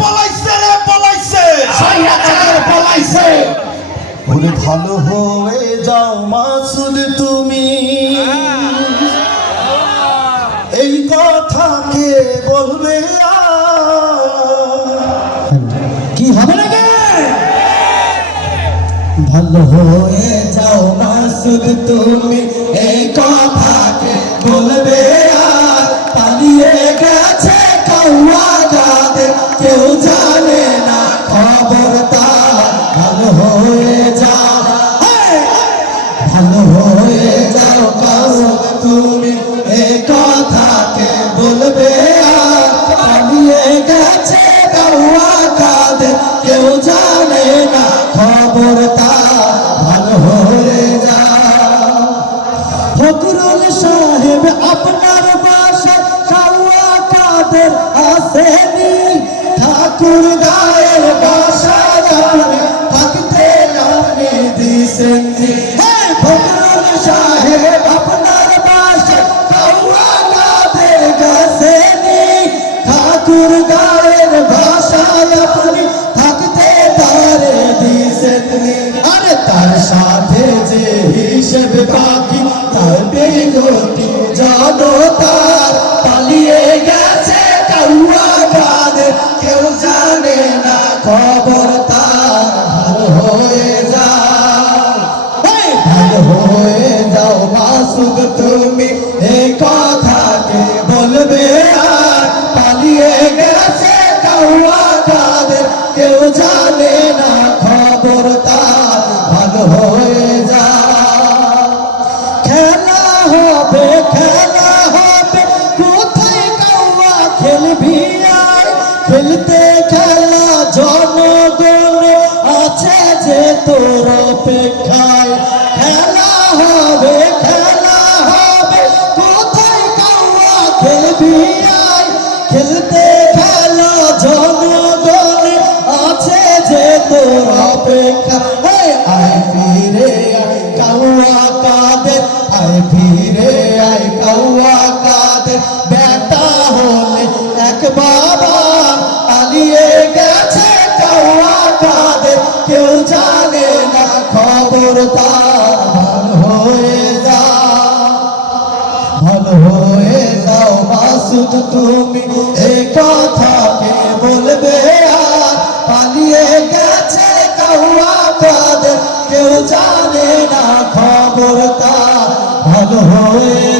পলাইছে রে পলাইছে। সৈরাচার পলাইছে। ওরে ভালো হয়ে যাও মাসুদ তুমি। এই কথা কে বলবে কি হবে নাকি ভালো হয়ে যাও মাসুদ তুমি। এই কথাকে বলবে ভালো হয়ে যাও মাসুদ তুমি এই কথাকে বলবে আর পালিয়ে গেছে কৌয়া যাদের কেউ জানে না খবর তার ভালো হয়ে যাও। ফকরুল সাহেব আপনার বাসায় কাউয়া কাদের আসেনি। ঠাকুর গায়ের আপনি থাকতে আপনি দিছেননি ঠাকুর গায়ের ভাষায় আপনি থাকতে তারে দিছেননি আরে তার সাথে যে হিসেব বাকি, তার বেগতি জানো তার পালিয়ে গেছে কাউয়া কাদের কেউ জানে না খবর তার হয়ে এই হয়ে যাও মাসুদ, তুমি কেউ জানে না খবর তার ভালো হয়ে যা। খেলা হবে খেলা হবে, কোথায় কাউয়া খেলবি আয়? খেলতে খেলা জনগণ আছে যে তোর অপেক্ষায় ফিরে আয়, কাউয়া কাদের? আয় ফিরে আয়, কাউয়া কাদের? বেটা হলে এক বাবা পালিয়ে গেছে, কাউয়া কাদের? কেউ জানে না খবর তার, ভালো হয়ে যা। ভালো হয়ে যাও মাসুদ তুমি এই কথা জানে না খবরতা ভালো হয়ে